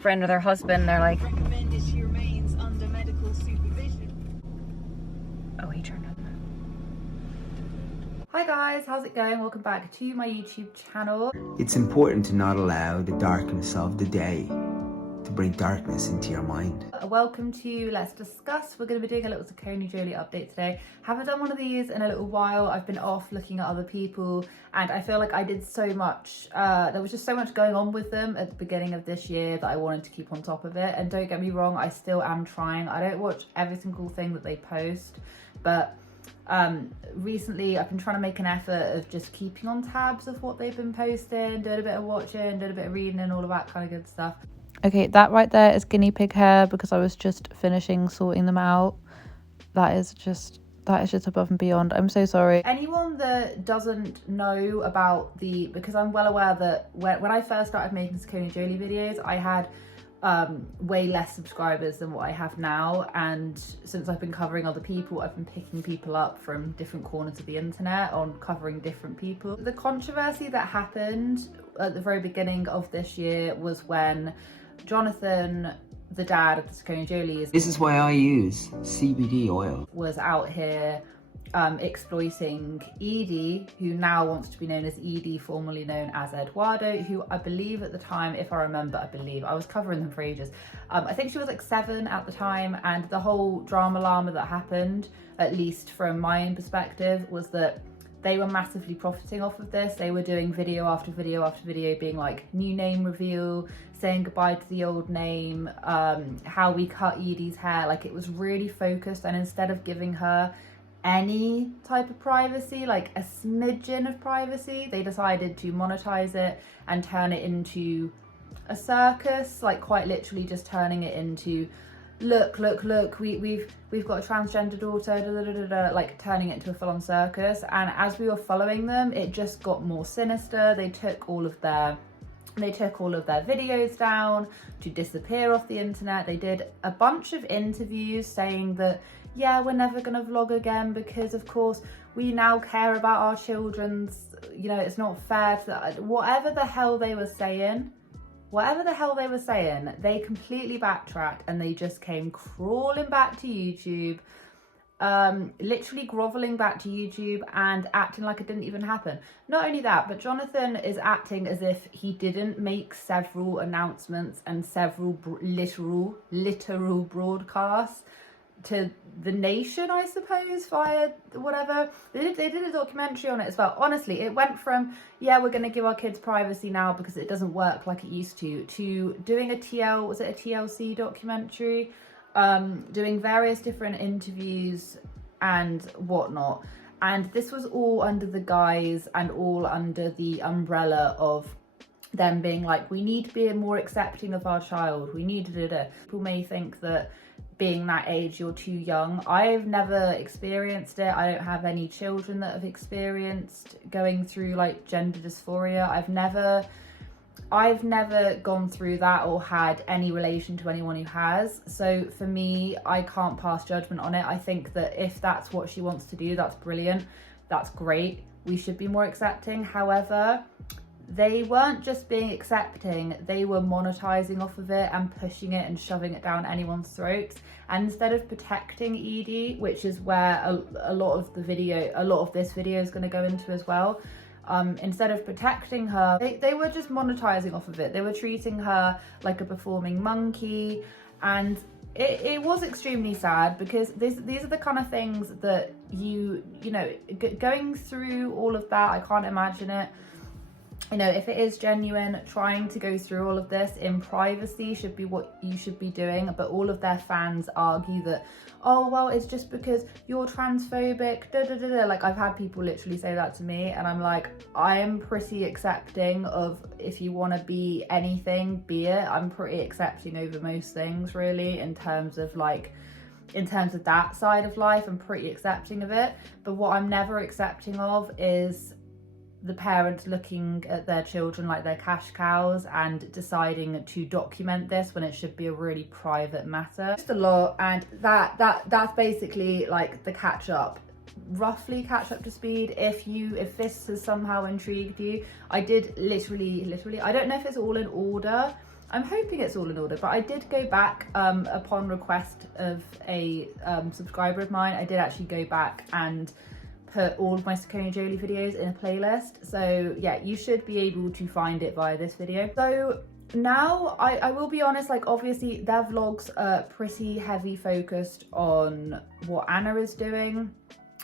friend with her husband, they're like, recommended she remains under medical supervision. oh, he turned on. Hi guys, how's it going? Welcome back to my YouTube channel. It's important to not allow the darkness of the day to bring darkness into your mind. Welcome to Let's Discuss. We're going to be doing a little SACCONEJOLY update today. Haven't done one of these in a little while. I've been off looking at other people and I feel like I did so much. There was just so much going on with them at the beginning of this year that I wanted to keep on top of it. And don't get me wrong, I still am trying. I don't watch every single thing that they post, but recently I've been trying to make an effort of just keeping on tabs of what they've been posting, doing a bit of watching, doing a bit of reading and all of that kind of good stuff. Okay, that right there is guinea pig hair because I was just finishing sorting them out. That is just above and beyond. I'm so sorry. Anyone that doesn't know about because I'm well aware that when I first started making SACCONEJOLY videos, I had way less subscribers than what I have now, and since I've been covering other people, I've been picking people up from different corners of the internet on covering different people. The controversy that happened at the very beginning of this year was when Jonathan, the dad of the SACCONEJOLYs, This is why I use CBD oil, was out here exploiting Edie, who now wants to be known as Edie, formerly known as Eduardo, who I believe at the time, if I remember, I was covering them for ages. I think she was like 7 at the time, and the whole drama llama that happened, at least from my own perspective, was that they were massively profiting off of this. They were doing video after video after video being like, new name reveal, saying goodbye to the old name, how we cut Edie's hair. Like, it was really focused, and instead of giving her any type of privacy, like a smidgen of privacy, they decided to monetize it and turn it into a circus, like quite literally just turning it into look, we've got a transgender daughter, like turning it into a full-on circus. And as we were following them, it just got more sinister. They took all of their videos down to disappear off the internet. They did a bunch of interviews saying that, yeah, we're never going to vlog again because of course we now care about our children's, you know, it's not fair to whatever the hell they were saying, they completely backtracked and they just came crawling back to YouTube, literally groveling back to YouTube and acting like it didn't even happen. Not only that, but Jonathan is acting as if he didn't make several announcements and several literal broadcasts to the nation, I suppose, via whatever. They did a documentary on it as well. Honestly, it went from, yeah, we're going to give our kids privacy now because it doesn't work like it used to doing a TLC documentary, doing various different interviews and whatnot. And this was all under the guise and all under the umbrella of them being like, we need to be more accepting of our child. We need to. People may think that being that age, you're too young. I've never experienced it. I don't have any children that have experienced going through like gender dysphoria. I've never gone through that or had any relation to anyone who has. So for me, I can't pass judgment on it. I think that if that's what she wants to do, that's brilliant. That's great. We should be more accepting. However, they weren't just being accepting, they were monetizing off of it and pushing it and shoving it down anyone's throats. And instead of protecting Edie, which is where a lot of this video is going to go into as well, instead of protecting her, they were just monetizing off of it. They were treating her like a performing monkey, and it was extremely sad because these are the kind of things that you know, going through all of that, I can't imagine it. You know, if it is genuine, trying to go through all of this in privacy should be what you should be doing. But all of their fans argue that, oh, well, it's just because you're transphobic, Like, I've had people literally say that to me, and I'm like, I'm pretty accepting of, if you want to be anything, be it. I'm pretty accepting over most things, really, in terms of that side of life. I'm pretty accepting of it. But what I'm never accepting of is the parents looking at their children like they're cash cows and deciding to document this when it should be a really private matter. Just a lot, and that's basically like the roughly catch up to speed. If this has somehow intrigued you, I did literally, I don't know if it's all in order, I'm hoping it's all in order, but I did go back upon request of a subscriber of mine. I did actually go back and put all of my SACCONEJOLY Jolie videos in a playlist. So yeah, you should be able to find it via this video. So now I will be honest, like obviously their vlogs are pretty heavy focused on what Anna is doing.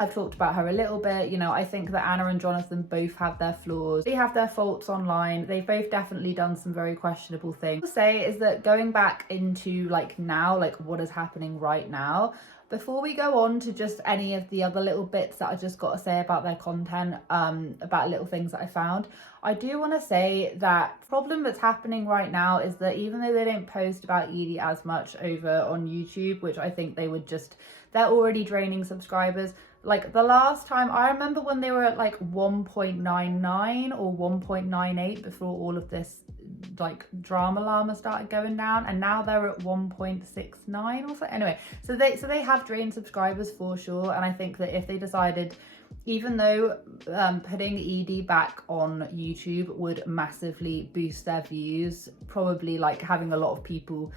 I've talked about her a little bit. You know, I think that Anna and Jonathan both have their flaws. They have their faults online. They've both definitely done some very questionable things. What I'll say is that going back into like now, like what is happening right now, before we go on to just any of the other little bits that I just got to say about their content, about little things that I found, I do want to say that the problem that's happening right now is that even though they don't post about Edie as much over on YouTube, which I think they would just, they're already draining subscribers. Like the last time, I remember when they were at like 1.99 or 1.98 before all of this like drama llama started going down, and now they're at 1.69 or something. Anyway, so they have drained subscribers for sure, and I think that if they decided, even though putting Edie back on YouTube would massively boost their views, probably like having a lot of people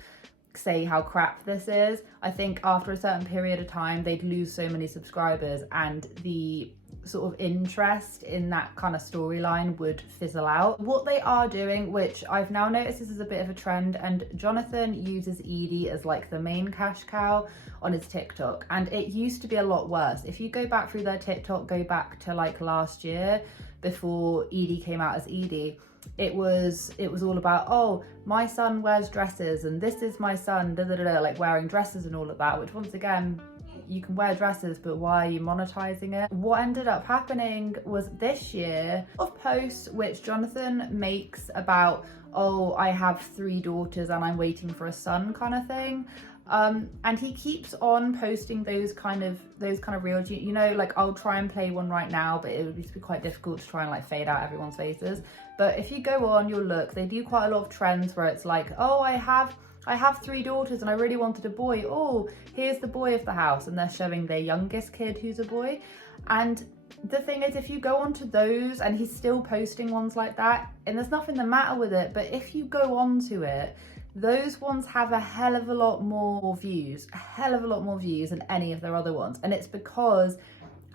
say how crap this is, I think after a certain period of time they'd lose so many subscribers and the sort of interest in that kind of storyline would fizzle out. What they are doing, which I've now noticed this is a bit of a trend, and Jonathan uses Edie as like the main cash cow on his TikTok, and it used to be a lot worse. If you go back through their TikTok, go back to like last year before Edie came out as Edie, it was all about, oh, my son wears dresses and this is my son, da da da, like wearing dresses and all of that, which once again, you can wear dresses, but why are you monetizing it? What ended up happening was this year of posts which Jonathan makes about, oh, I have 3 daughters and I'm waiting for a son kind of thing. And he keeps on posting those kind of reels, you know, like I'll try and play one right now, but it would be quite difficult to try and like fade out everyone's faces. But if you go on, you'll look, they do quite a lot of trends where it's like, oh, I have 3 daughters and I really wanted a boy. Oh, here's the boy of the house. And they're showing their youngest kid who's a boy. And the thing is, if you go onto those, and he's still posting ones like that, and there's nothing the matter with it, but if you go onto it, those ones have a hell of a lot more views, than any of their other ones. And it's because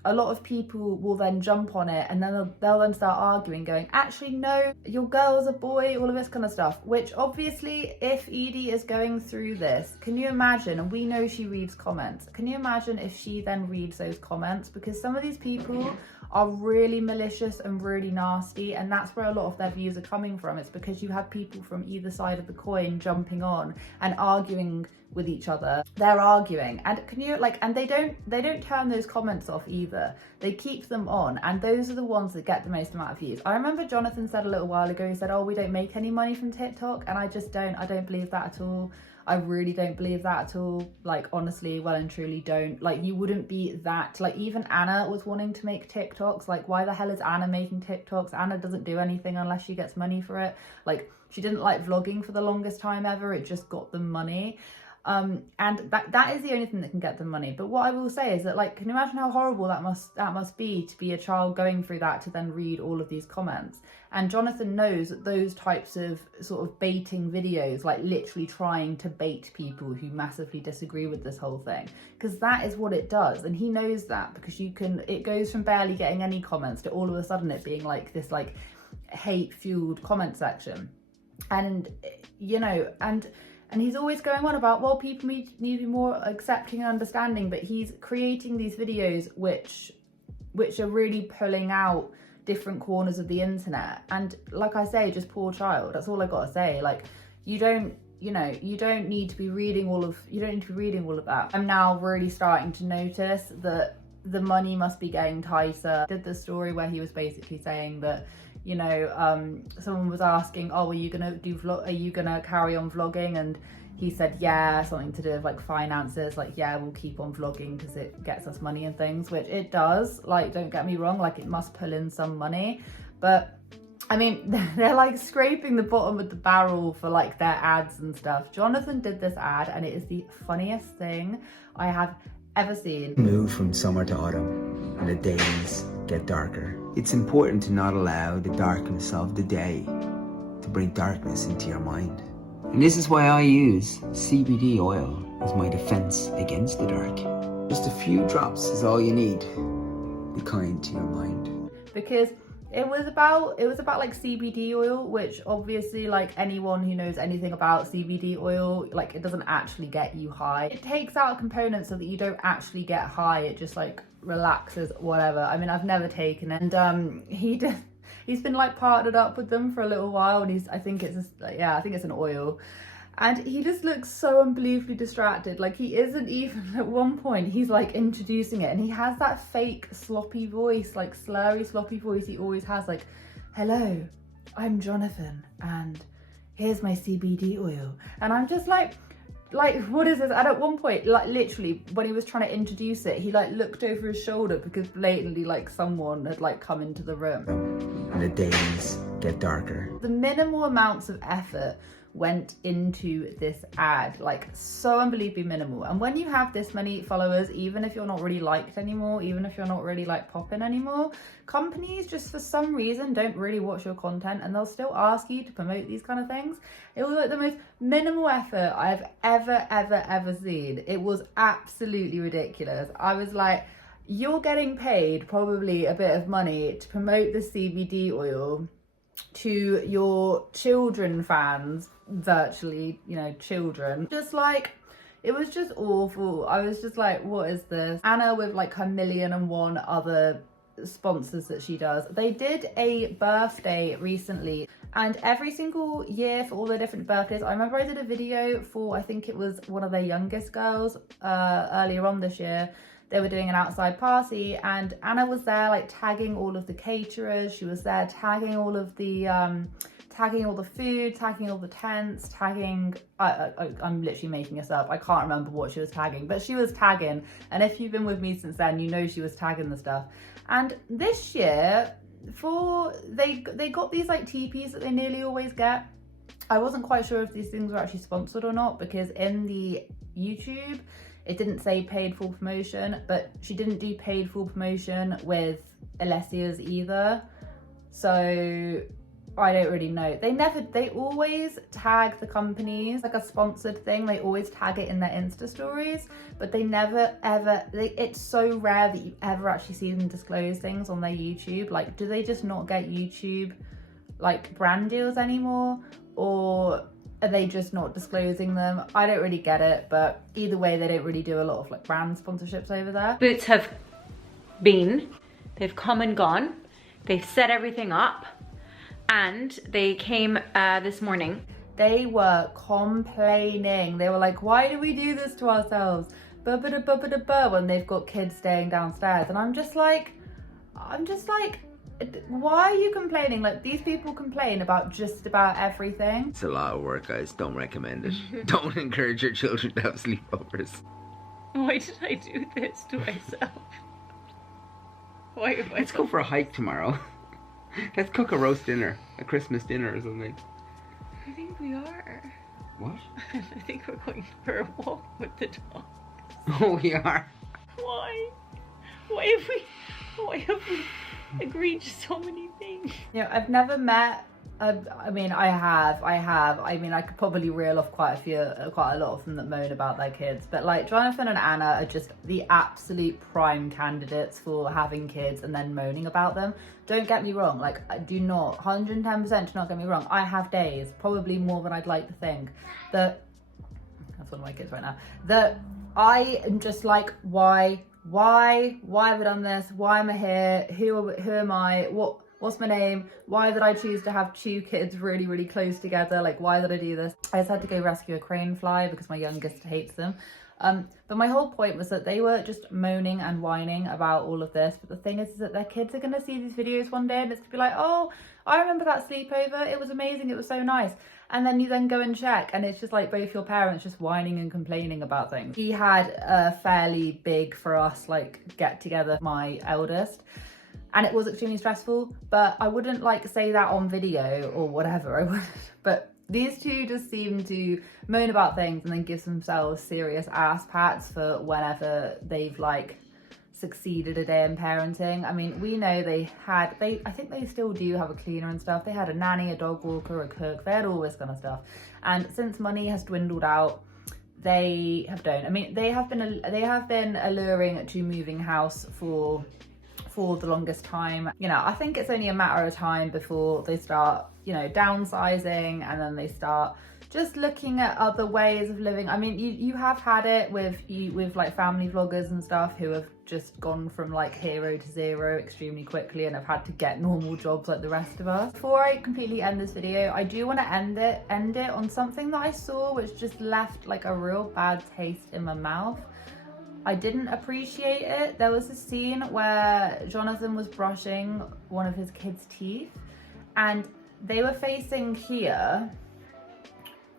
a lot of people will then jump on it and then they'll then start arguing, going, actually, no, your girl's a boy, all of this kind of stuff. Which obviously, if Edie is going through this, can you imagine, and we know she reads comments, can you imagine if she then reads those comments? Because some of these people are really malicious and really nasty, and that's where a lot of their views are coming from. It's because you have people from either side of the coin jumping on and arguing with each other. They're arguing, and can you like, and they don't turn those comments off either. They keep them on, and those are the ones that get the most amount of views. I remember Jonathan said a little while ago, he said, oh, we don't make any money from TikTok, and I don't believe that at all. I really don't believe that at all. Like, honestly, well and truly don't. Like, you wouldn't be that, like, even Anna was wanting to make TikToks. Like, why the hell is Anna making TikToks? Anna doesn't do anything unless she gets money for it. Like, she didn't like vlogging for the longest time ever. It just got them money. And that is the only thing that can get them money. But what I will say is that, like, can you imagine how horrible that must be to be a child going through that, to then read all of these comments? And Jonathan knows that those types of sort of baiting videos, like literally trying to bait people who massively disagree with this whole thing, because that is what it does. And he knows that, because it goes from barely getting any comments to all of a sudden it being like this like hate fueled comment section. And you know, and he's always going on about, well, people need to be more accepting and understanding, but he's creating these videos which are really pulling out different corners of the internet. And like I say, just poor child, that's all I gotta say. Like, you don't need to be reading all of that. I'm now really starting to notice that the money must be getting tighter. I did the story where he was basically saying that, you know, someone was asking, oh, are you gonna carry on vlogging? And he said, yeah, something to do with like finances, like, yeah, we'll keep on vlogging because it gets us money and things, which it does. Like, don't get me wrong, like, it must pull in some money, but I mean, they're like scraping the bottom of the barrel for like their ads and stuff. Jonathan did this ad and it is the funniest thing I have ever seen. Move from summer to autumn and the days get darker. It's important to not allow the darkness of the day to bring darkness into your mind. And this is why I use CBD oil as my defense against the dark. Just a few drops is all you need. Be kind to your mind. Because it was about like CBD oil, which obviously, like, anyone who knows anything about CBD oil, like, it doesn't actually get you high. It takes out components so that you don't actually get high. It just like relaxes, whatever. I mean, I've never taken it, and he's been like partnered up with them for a little while, and I think it's an oil. And he just looks so unbelievably distracted. Like, he isn't even, at one point, he's like introducing it, and he has that fake sloppy voice, like slurry sloppy voice he always has, like, hello, I'm Jonathan, and here's my CBD oil. And I'm just like, what is this? And at one point, like, literally, when he was trying to introduce it, he like looked over his shoulder because blatantly, like, someone had like come into the room. And the days get darker. The minimal amounts of effort went into this ad, like, so unbelievably minimal. And when you have this many followers, even if you're not really liked anymore, even if you're not really like popping anymore, companies just for some reason don't really watch your content, and they'll still ask you to promote these kind of things. It was like the most minimal effort I've ever seen. It was absolutely ridiculous. I was like, you're getting paid probably a bit of money to promote the CBD oil to your children fans, virtually, you know, children. Just like, it was just awful. I was just like, what is this? Anna, with like her 1,000,001 other sponsors that she does, they did a birthday recently, and every single year for all their different birthdays, I remember I did a video for, I think it was one of their youngest girls earlier on this year. They were doing an outside party, and Anna was there, like, tagging all of the caterers. She was there tagging all of the, tagging all the food, tagging all the tents, tagging, I'm literally making this up. I can't remember what she was tagging, but she was tagging. And if you've been with me since then, you know she was tagging the stuff. And this year, they got these like teepees that they nearly always get. I wasn't quite sure if these things were actually sponsored or not, because in the YouTube, it didn't say paid full promotion, but she didn't do paid full promotion with Alessia's either. So I don't really know. They always tag the companies like a sponsored thing. They always tag it in their Insta stories, but they never ever, it's so rare that you ever actually see them disclose things on their YouTube. Like, do they just not get YouTube like brand deals anymore? Or are they just not disclosing them? I don't really get it, but either way, they don't really do a lot of like brand sponsorships over there. Boots have they've come and gone. They've set everything up, and they came this morning. They were complaining. They were like, why do we do this to ourselves? When they've got kids staying downstairs. And I'm just like, why are you complaining? Like, these people complain about just about everything. It's a lot of work, guys. Don't recommend it. Don't encourage your children to have sleepovers. Why did I do this to myself? Why? Let's go for a hike tomorrow. Let's cook a roast dinner, a Christmas dinner or something. I think we are. What? I think we're going for a walk with the dog. Oh, we are. Why? Why have we agreed to so many things? You know, I've never met, I mean, I have. I mean, I could probably reel off quite a lot of them that moan about their kids. But like, Jonathan and Anna are just the absolute prime candidates for having kids and then moaning about them. Don't get me wrong. Like, I do not, 110% do not get me wrone. I have days, probably more than I'd like to think, that, that's one of my kids right now, that I am just like, why have I done this? Why am I here? Who am I? What's my name? Why did I choose to have two kids really, really close together? Like, why did I do this? I just had to go rescue a crane fly because my youngest hates them. But my whole point was that they were just moaning and whining about all of this. But the thing is that their kids are going to see these videos one day, and it's going to be like, oh, I remember that sleepover. It was amazing. It was so nice. And then you then go and check, and it's just like both your parents just whining and complaining about things. He had a fairly big, for us, like, get together, my eldest, and it was extremely stressful, but I wouldn't like say that on video or whatever. I wouldn't. But these two just seem to moan about things and then give themselves serious ass pats for whenever they've like succeeded a day in parenting. I mean, we know I think they still do have a cleaner and stuff. They had a nanny, a dog walker, a cook. They had all this kind of stuff. And since money has dwindled out, they have been alluring to moving house for the longest time. You know, I think it's only a matter of time before they start, you know, downsizing, and then they start just looking at other ways of living. I mean, you have had it with like family vloggers and stuff who have just gone from like hero to zero extremely quickly and have had to get normal jobs like the rest of us. Before I completely end this video, I do want to end it on something that I saw which just left like a real bad taste in my mouth. I didn't appreciate it. There was a scene where Jonathan was brushing one of his kids' teeth, and they were facing here,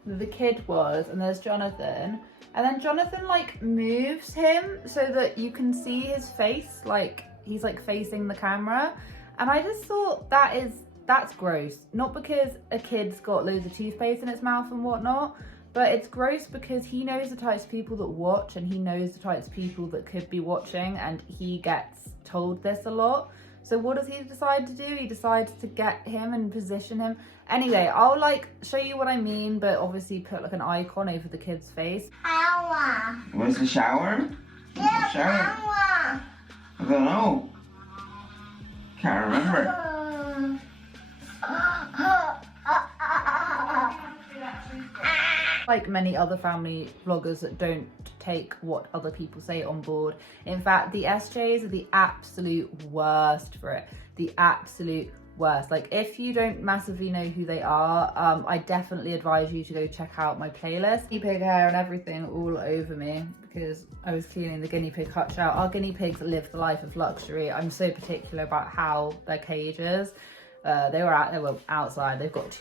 the kid was, and there's Jonathan, and then Jonathan like moves him so that you can see his face, like he's like facing the camera. And I just thought that's gross. Not because a kid's got loads of toothpaste in its mouth and whatnot, but it's gross because he knows the types of people that watch, and he knows the types of people that could be watching, and he gets told this a lot. So what does he decide to do? He decides to get him and position him. Anyway, I'll like show you what I mean, but obviously put like an icon over the kid's face. Where's the shower? Yeah, shower. I don't know. Can't remember. Like many other family vloggers that don't take what other people say on board. In fact, the SJs are the absolute worst for it. The absolute worst. Like, if you don't massively know who they are, I definitely advise you to go check out my playlist. Guinea pig hair and everything all over me because I was cleaning the guinea pig hutch out. Our guinea pigs live the life of luxury. I'm so particular about how their cage is. They were outside. They've got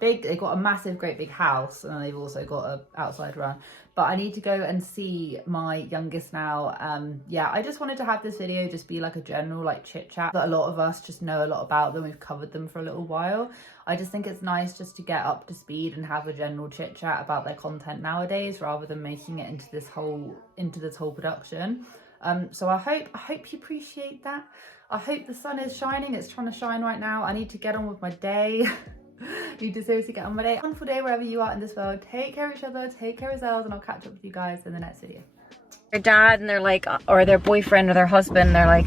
they've got a massive, great big house, and they've also got a outside run. But I need to go and see my youngest now. Yeah, I just wanted to have this video just be like a general like chit chat that a lot of us just know a lot about them. We've covered them for a little while. I just think it's nice just to get up to speed and have a general chit chat about their content nowadays, rather than making it into this whole production. So I hope you appreciate that. I hope the sun is shining. It's trying to shine right now. I need to get on with my day. Need to seriously get on with my day. Wonderful day wherever you are in this world. Take care of each other, take care of yourselves, and I'll catch up with you guys in the next video. Their dad and they're like, or their boyfriend or their husband, they're like,